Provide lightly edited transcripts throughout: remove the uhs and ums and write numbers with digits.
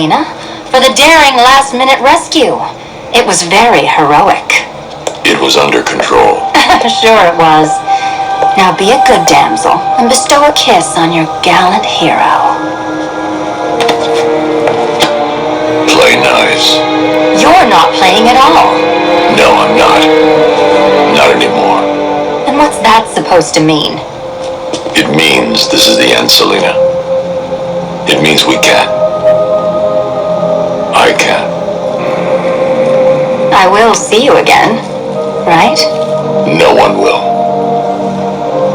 Selina, for the daring last-minute rescue. It was very heroic. It was under control. Sure it was. Now be a good damsel and bestow a kiss on your gallant hero. Play nice. You're not playing at all. No, I'm not. Not anymore. And what's that supposed to mean? It means this is the end, Selina. It means we can't. I can't. I will see you again, right? No one will.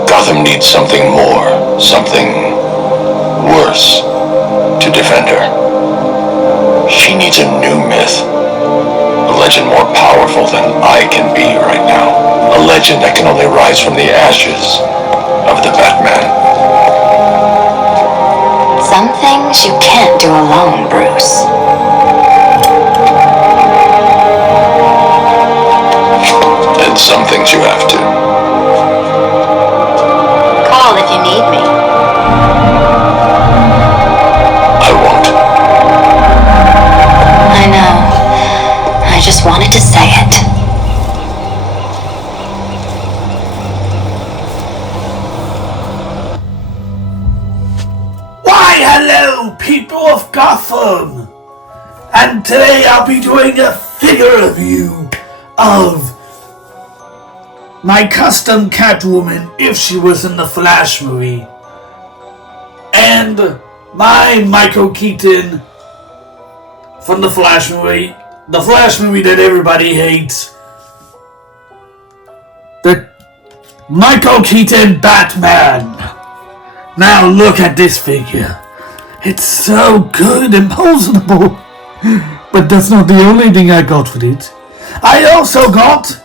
Gotham needs something more, something worse to defend her. She needs a new myth. A legend more powerful than I can be right now. A legend that can only rise from the ashes of the Batman. Some things you can't do alone, Bruce. And some things you have to. Call if you need me. I won't. I know. I just wanted to say it. Why, hello, people of Gotham! And today I'll be doing a figure review of my custom Catwoman if she was in the Flash movie. And my Michael Keaton from the Flash movie. The Flash movie that everybody hates. The Michael Keaton Batman. Now look at this figure. It's so good and personable. But that's not the only thing I got with it. I also got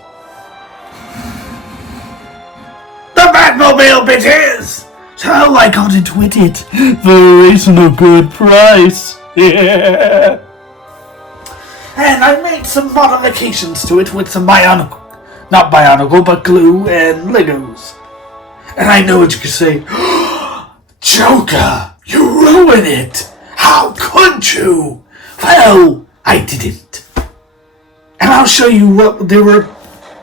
the Batmobile, bitches! So I got it with it for a reasonable good price. Yeah. And I made some modifications to it with some not bionicle, but glue and Legos. And I know what you could say. Joker, you ruined it! How could you? Well, I didn't. And I'll show you what they were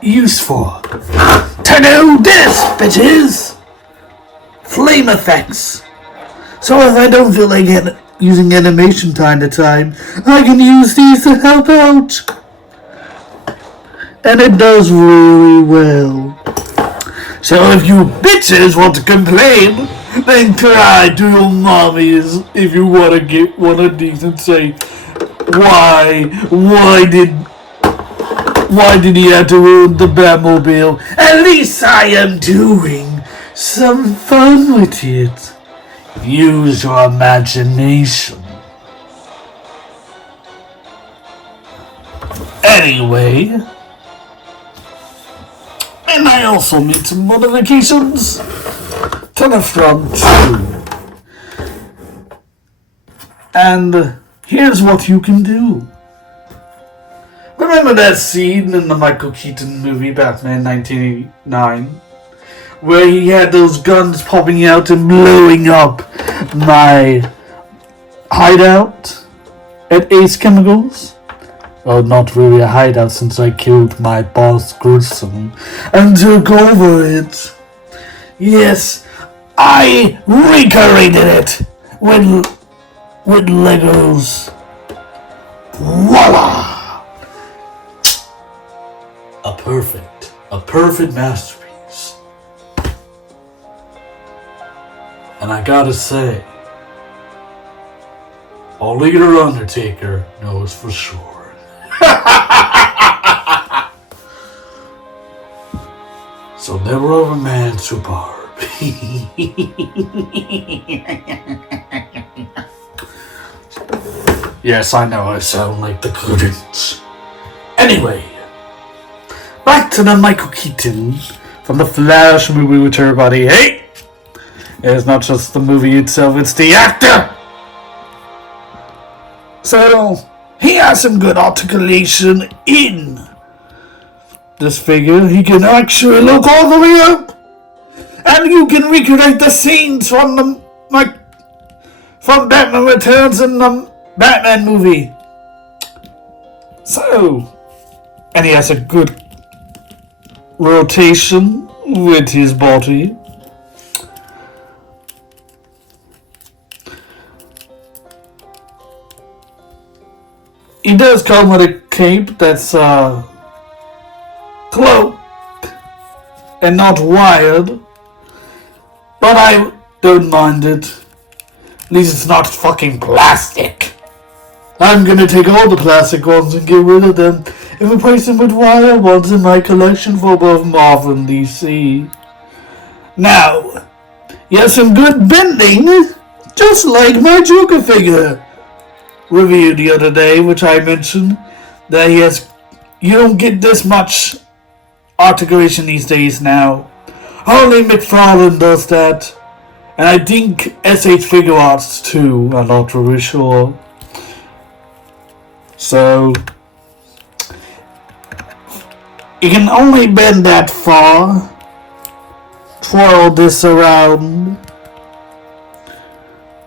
used for. To do this, bitches! Flame effects. So if I don't feel like using animation time to time, I can use these to help out. And it does really well. So if you bitches want to complain, then cry to your mommies if you want to get one of these and say, why did he have to ruin the Batmobile? At least I am doing some fun with it. Use your imagination. Anyway, and I also made some modifications to the front too. And here's what you can do. Remember that scene in the Michael Keaton movie Batman 1989? Where he had those guns popping out and blowing up my hideout at Ace Chemicals? Well, not really a hideout since I killed my boss Gruesome and took over it. Yes, I recreated it with Legos. Voila! A perfect masterpiece. And I gotta say, only the Undertaker knows for sure. So never overman to Barbie. Yes, I know I sound like the Grinch. Anyway, back to the Michael Keaton from the Flash movie, which everybody hate. It's not just the movie itself, it's the actor. So, he has some good articulation in this figure. He can actually look all the way up. And you can recreate the scenes from Batman Returns and the Batman movie. So, and he has a good rotation with his body. He does come with a cape that's cloaked and not wired, but I don't mind it. At least it's not fucking plastic. I'm gonna take all the plastic ones and get rid of them and replace them with wire ones in my collection for both Marvel and DC. Now, he has some good bending, just like my Joker figure review the other day, which I mentioned that he has. You don't get this much articulation these days now. Only McFarlane does that, and I think SH Figure Arts too. I'm not really sure. So you can only bend that far. Twirl this around,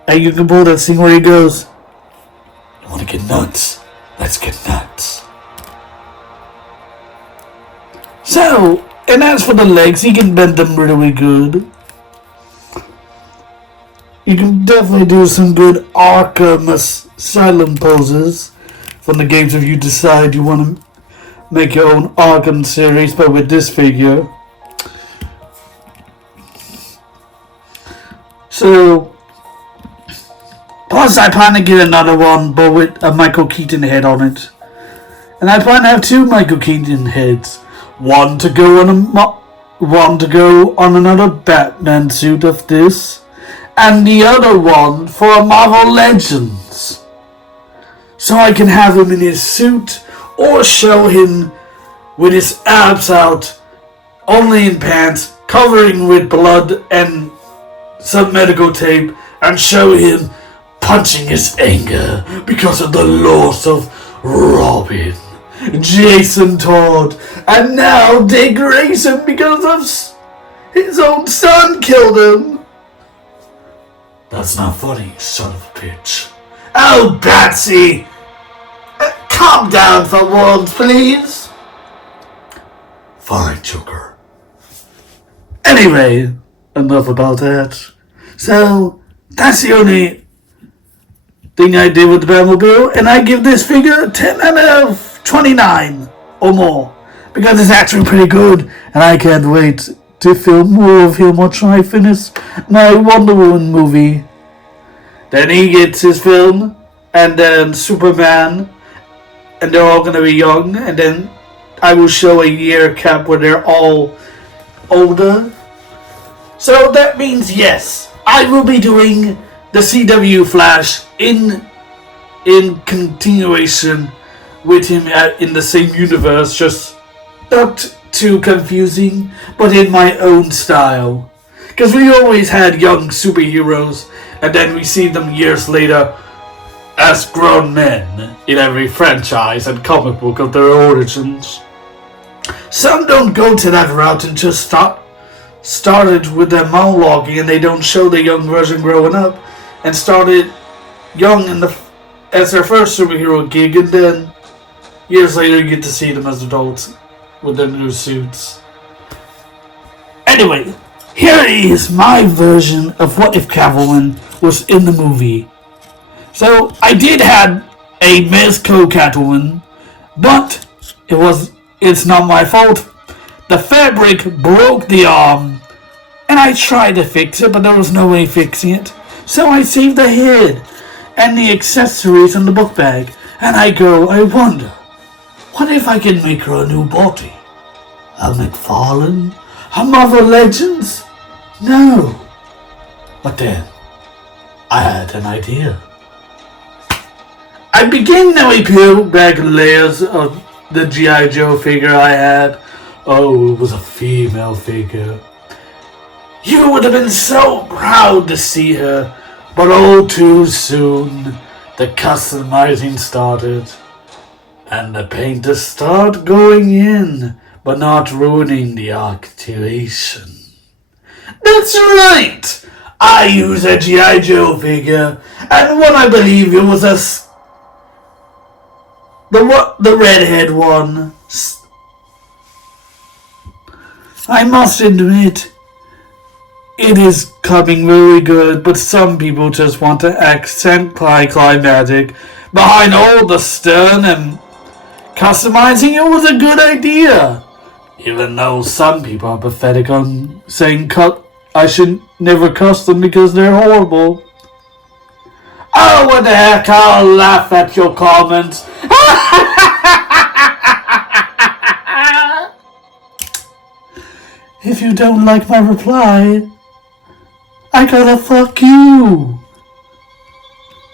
and you can pull that scene where he goes, "You want to get nuts? Let's get nuts." So, and as for the legs, he can bend them really good. You can definitely do some good Arkham Asylum poses from the games if you decide you want to make your own Arkham series, but with this figure. So, plus I plan to get another one, but with a Michael Keaton head on it. And I plan to have two Michael Keaton heads. One to go on another Batman suit of this, and the other one for a Marvel Legends. So I can have him in his suit, or show him with his abs out, only in pants, covering with blood and some medical tape, and show him punching his anger because of the loss of Robin, Jason Todd, and now Dick Grayson because of his own son killed him. That's not funny, you son of a bitch. Oh, Batsy! Calm down for once, please. Fine, Joker. Anyway, enough about that. So, that's the only thing I did with the Batmobile, and I give this figure 10 out of 29 or more, because it's actually pretty good, and I can't wait to film more of him once I finish my Wonder Woman movie. Then he gets his film, and then Superman, and they're all gonna be young, and then I will show a year cap where they're all older. So that means, yes, I will be doing the CW Flash in continuation with him in the same universe, just not too confusing, but in my own style. Because we always had young superheroes, and then we see them years later as grown men in every franchise and comic book of their origins. Some don't go to that route and just started with their monologuing, and they don't show the young version growing up, and started young as their first superhero gig, and then years later you get to see them as adults with their new suits. Anyway, here is my version of what if Catwoman was in the movie. So I did have a Mezco Catwoman, but it's not my fault. The fabric broke the arm, and I tried to fix it, but there was no way fixing it. So I saved the head and the accessories in the book bag, and I wonder, what if I can make her a new body? A McFarlane? A Marvel Legends? No. But then, I had an idea. I began to peel back layers of the G.I. Joe figure I had. Oh, it was a female figure. You would have been so proud to see her, but oh, too soon the customizing started, and the painters start going in, but not ruining the articulation. That's right! I use a G.I. Joe figure, and what I believe it was a The redhead one. I must admit, it is coming very good, but some people just want to accent climatic behind all the stern, and customizing it was a good idea. Even though some people are pathetic on saying I should never cuss them because they're horrible. Oh, what the heck, I'll laugh at your comments. If you don't like my reply, I gotta fuck you.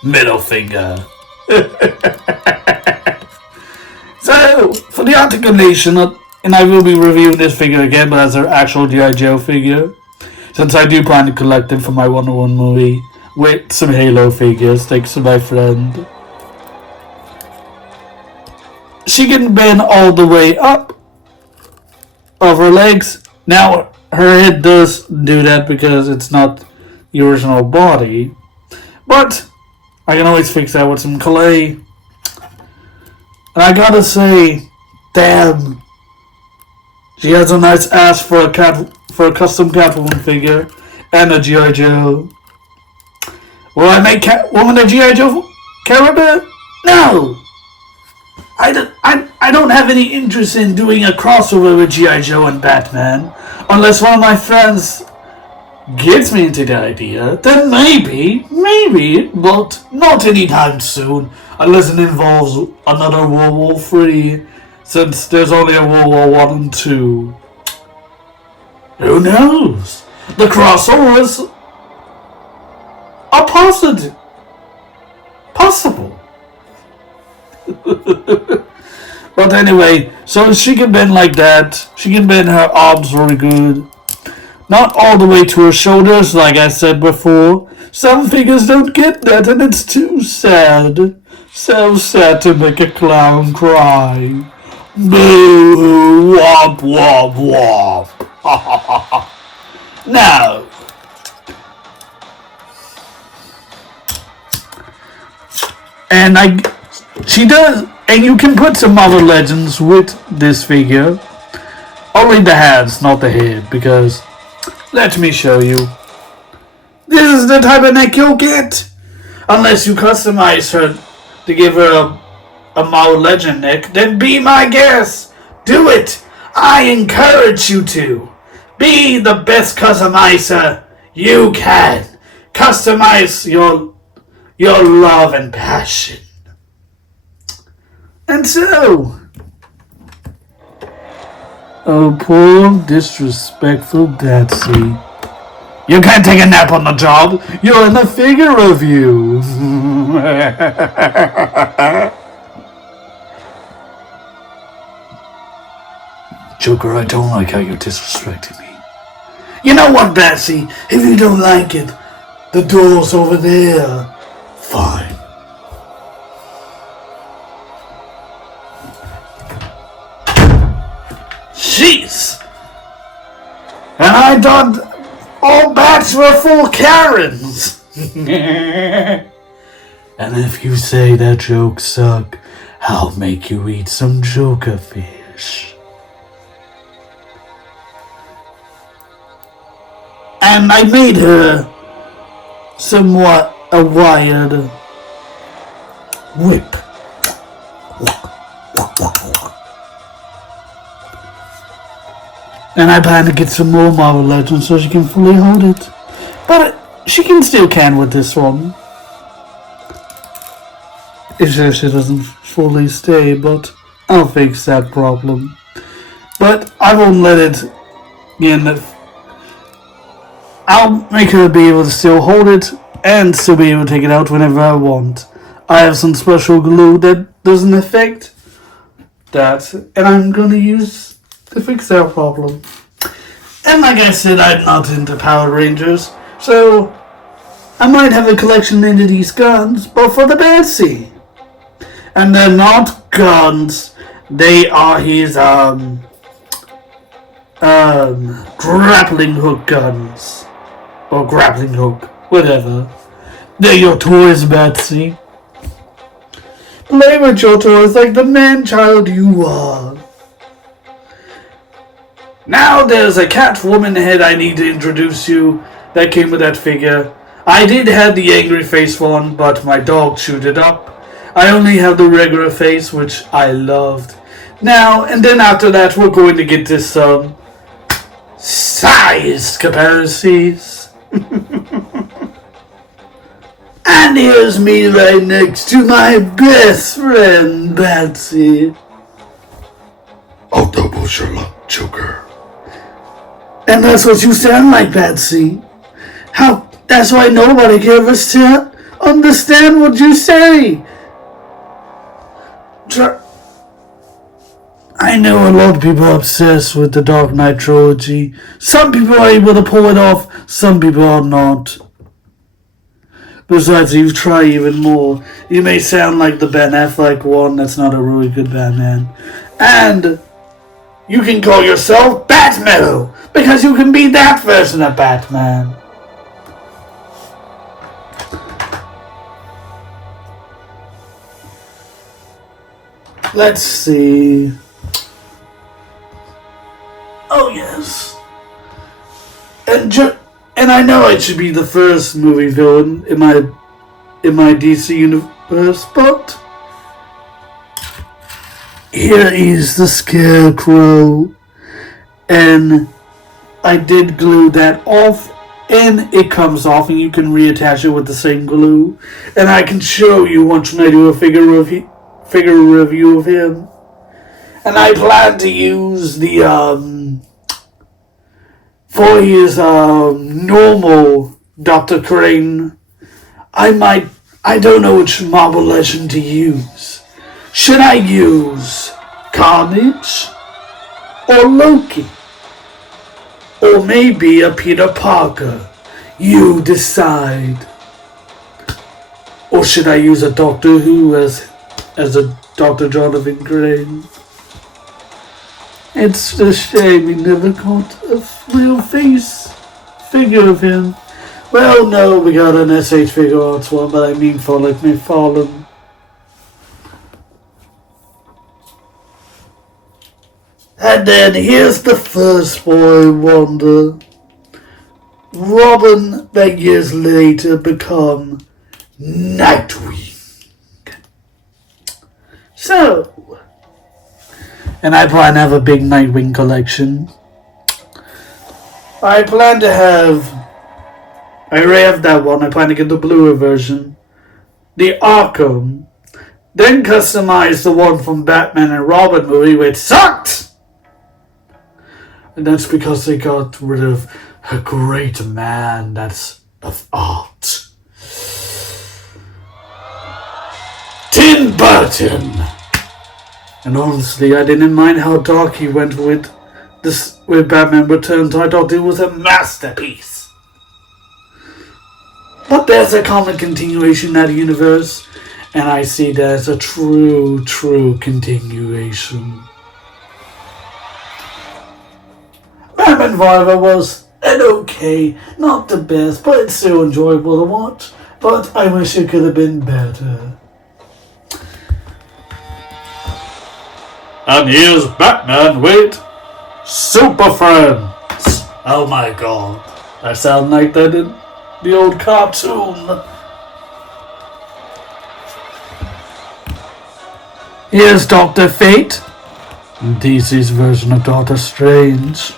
Middle finger. So, for the articulation, and I will be reviewing this figure again, but as an actual G.I. Joe figure, since I do plan to collect it for my Wonder Woman movie, with some Halo figures, thanks to my friend. She can bend all the way up of her legs. Now, her head does do that because it's not the original body, but I can always fix that with some clay. And I gotta say, damn, she has a nice ass for a custom Catwoman figure and a G.I. Joe. Will I make Catwoman a G.I. Joe character? No! I don't have any interest in doing a crossover with G.I. Joe and Batman. Unless one of my friends gets me into the idea, then maybe, but not anytime soon. Unless it involves another World War III, since there's only a World War I and II. Who knows? The crossovers are possible. But anyway, so she can bend like that. She can bend her arms really good. Not all the way to her shoulders, like I said before. Some figures don't get that, and it's too sad. So sad to make a clown cry. Boo! Womp womp womp. Now, and she does, and you can put some other legends with this figure. Only the hands, not the head, because let me show you. This is the type of neck you'll get, unless you customize her to give her a Mao Legend neck. Then be my guest. Do it. I encourage you to. Be the best customizer you can. Customize your love and passion. And so, oh, poor disrespectful Betsy. You can't take a nap on the job. You're in the figure review. Joker, I don't like how you're disrespecting me. You know what, Betsy? If you don't like it, the door's over there. Fine. Jeez! And I thought all bats were full Karens. And if you say that jokes suck, I'll make you eat some Joker fish. And I made her somewhat a wired whip. And I plan to get some more Marvel Legends so she can fully hold it. But she can still can with this one. It's just she doesn't fully stay, but I'll fix that problem. But I won't let it in. I'll make her be able to still hold it and still be able to take it out whenever I want. I have some special glue that doesn't affect that, and I'm going to use to fix that problem. And like I said, I'm not into Power Rangers, so I might have a collection into these guns, but for the Betsy. And they're not guns, they are his grappling hook guns. Or grappling hook, whatever. They're your toys, Betsy. Play with your toys like the man-child you are. Now there's a Catwoman head I need to introduce you that came with that figure. I did have the angry face one, but my dog chewed it up. I only have the regular face, which I loved. Now, and then after that, we're going to get this size comparisons. And here's me right next to my best friend, Betsy. I'll double your luck, Joker. And that's what you sound like, Betsy. How? That's why nobody can ever understand what you say. I know a lot of people are obsessed with the Dark Knight trilogy. Some people are able to pull it off, some people are not. Besides, you try even more. You may sound like the Ben Affleck one, that's not a really good Batman. And you can call yourself Batman, because you can be that version of Batman. Let's see. Oh yes. And I know it should be the first movie villain in my DC universe, but here is the Scarecrow, and I did glue that off, and it comes off, and you can reattach it with the same glue, and I can show you once when I do a figure review of him. And I plan to use the for his normal Dr. Crane. I don't know which Marvel Legend to use. Should I use Carnage or Loki? Or maybe a Peter Parker? You decide. Or should I use a Doctor Who as a Dr. Jonathan Crane? It's a shame we never got a real figure of him. Well, no, we got an SH Figure Arts one, but I mean for like McFarlane. And then here's the first boy wonder. Robin that years later become Nightwing. So, and I plan to have a big Nightwing collection. I plan to have, I already have that one, I plan to get the Blu-ray version, the Arkham, then customize the one from Batman and Robin movie, which sucked! And that's because they got rid of a great man that's of art. Tim Burton! And honestly, I didn't mind how dark he went with Batman Returns. I thought it was a masterpiece. But there's a comic continuation in that universe, and I see that as a true continuation. Batman Forever was an okay, not the best, but it's still enjoyable to watch. But I wish it could have been better. And here's Batman with Super Friends. Oh my god. I sound like that in the old cartoon. Here's Dr. Fate, DC's version of Doctor Strange.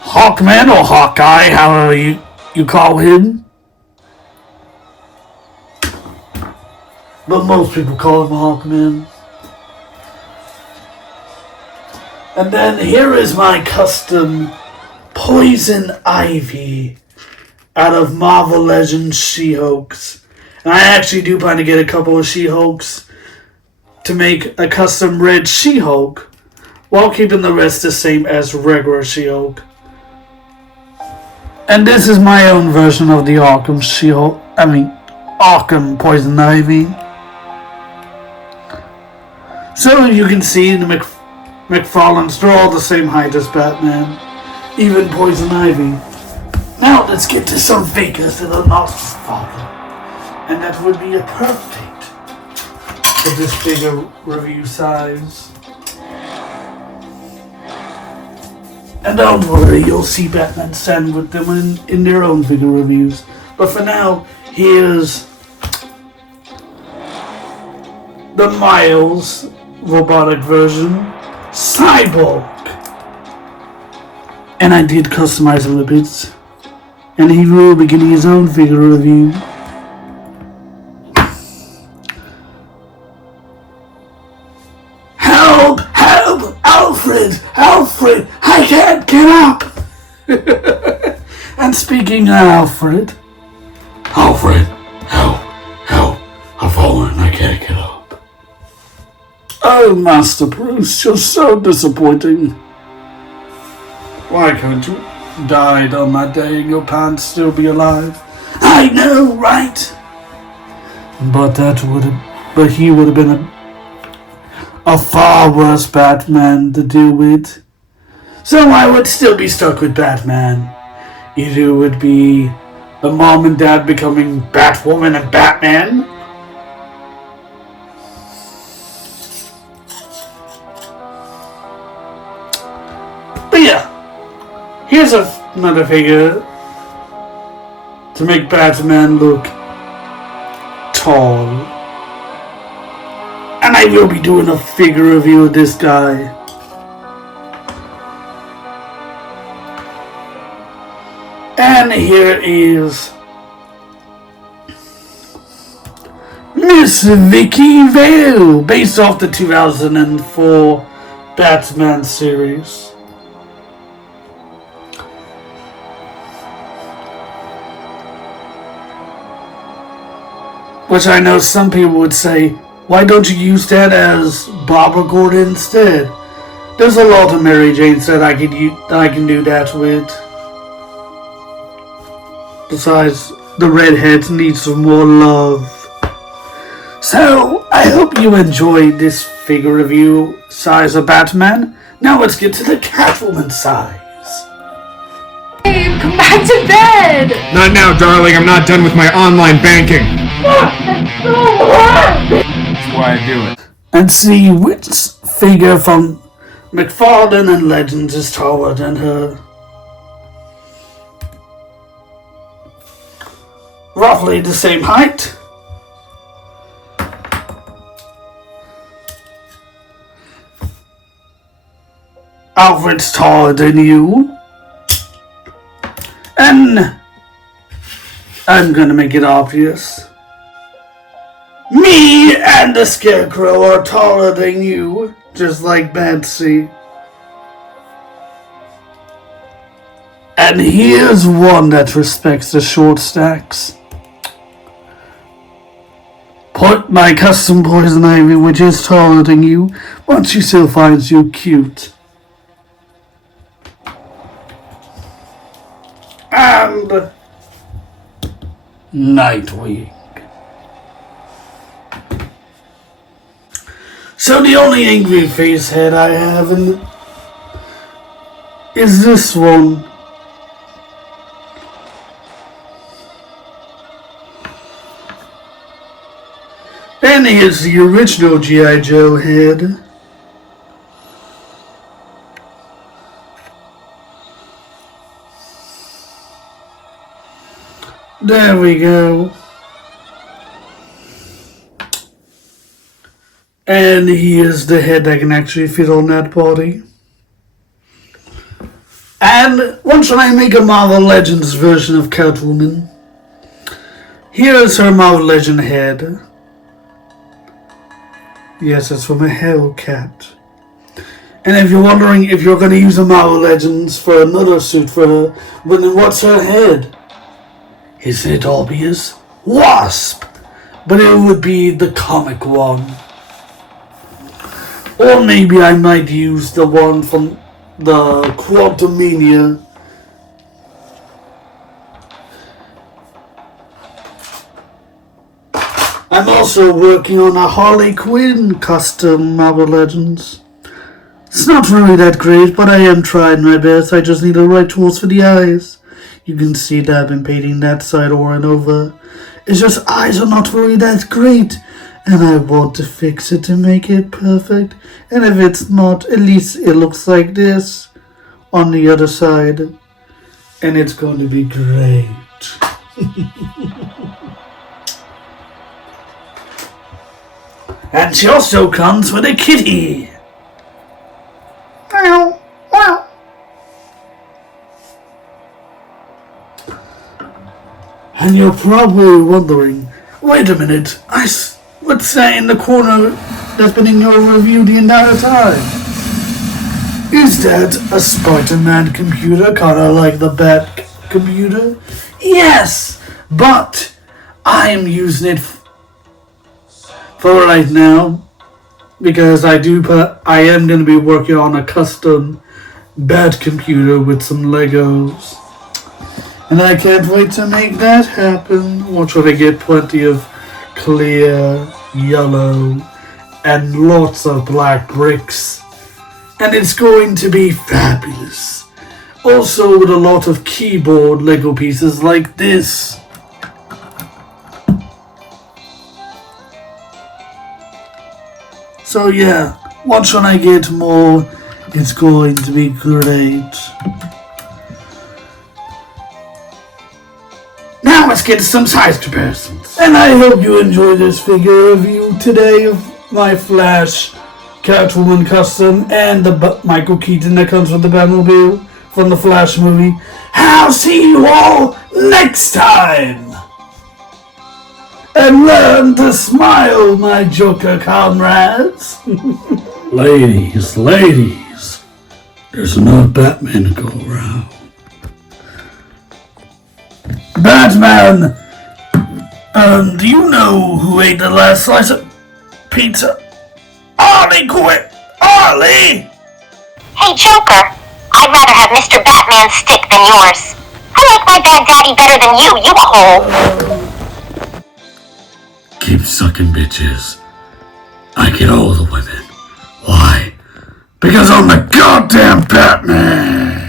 Hawkman or Hawkeye, however you call him. But most people call him Hawkman. And then here is my custom Poison Ivy out of Marvel Legends She-Hulks. And I actually do plan to get a couple of She-Hulks to make a custom red She-Hulk while keeping the rest the same as regular She-Hulk. And this is my own version of the Arkham She-Hulk. Arkham Poison Ivy. So you can see the McFarlane's, they're all the same height as Batman. Even Poison Ivy. Now let's get to some figures that are not father. And that would be a perfect for this bigger review size. And don't worry, you'll see Batman stand with them in their own figure reviews. But for now, here's the Miles robotic version, Cyborg. And I did customize him a bit. And he will be getting his own figure review. Help! Help! Alfred! Alfred! I can't get up! And speaking of Alfred... Alfred! Help! Help! I've fallen. I can't get up. Oh, Master Bruce, you're so disappointing. Why can't you? Died on that day and your parents still be alive. I know, right? But he would have been a far worse Batman to deal with. So I would still be stuck with Batman. Either it would be the mom and dad becoming Batwoman and Batman, but yeah. Here's another figure to make Batman look tall. And I will be doing a figure review of this guy. And here is Miss Vicky Vale, based off the 2004 Batman series. Which I know some people would say, why don't you use that as Barbara Gordon instead? There's a lot of Mary Janes that I can do that with. Besides, the redheads need some more love. So, I hope you enjoyed this figure review size of Batman. Now let's get to the Catwoman size. Babe, come back to bed! Not now, darling. I'm not done with my online banking. That's so hard! That's why I do it. And see which figure from McFarlane and Legends is taller than her. Roughly the same height. Alfred's taller than you. And I'm gonna make it obvious. Me and the Scarecrow are taller than you, just like Betsy. And here's one that respects the short stacks. Put my custom Poison Ivy, which is taller than you, but she still finds you cute. And Nightwing. So the only angry face head I have is this one. And here's the original G.I. Joe head. There we go. And here's the head that can actually fit on that body. And once I make a Marvel Legends version of Catwoman, here's her Marvel Legend head. Yes, it's from a Hellcat. And if you're wondering if you're going to use a Marvel Legends for another suit for her, well, then what's her head? Isn't it obvious? Wasp! But it would be the comic one. Or maybe I might use the one from the Quantumania. I'm also working on a Harley Quinn custom Marvel Legends. It's not really that great, but I am trying my best. I just need the right tools for the eyes. You can see that I've been painting that side over and over. It's just eyes are not really that great. And I want to fix it to make it perfect. And if it's not, at least it looks like this on the other side. And it's going to be great. And she also comes with a kitty. Meow, meow. And you're probably wondering, wait a minute, what's that in the corner that's been in your review the entire time? Is that a Spider-Man computer, kind of like the Bat computer? Yes, but I'm using it for right now because I am going to be working on a custom Bat computer with some Legos. And I can't wait to make that happen. We'll try to get plenty of clear, yellow, and lots of black bricks. And it's going to be fabulous. Also with a lot of keyboard Lego pieces like this. So yeah, watch when I get more. It's going to be great. Now let's get some size comparisons. And I hope you enjoyed this figure review today of my Flash Catwoman custom and the Michael Keaton that comes with the Batmobile from the Flash movie. I'll see you all next time. And learn to smile, my Joker comrades. Ladies, there's enough Batman to go around. Batman! Do you know who ate the last slice of pizza? Ollie quit! Ollie! Hey, Joker. I'd rather have Mr. Batman's stick than yours. I like my bad daddy better than you a hole. Keep sucking, bitches. I get all the women. Why? Because I'm the goddamn Batman!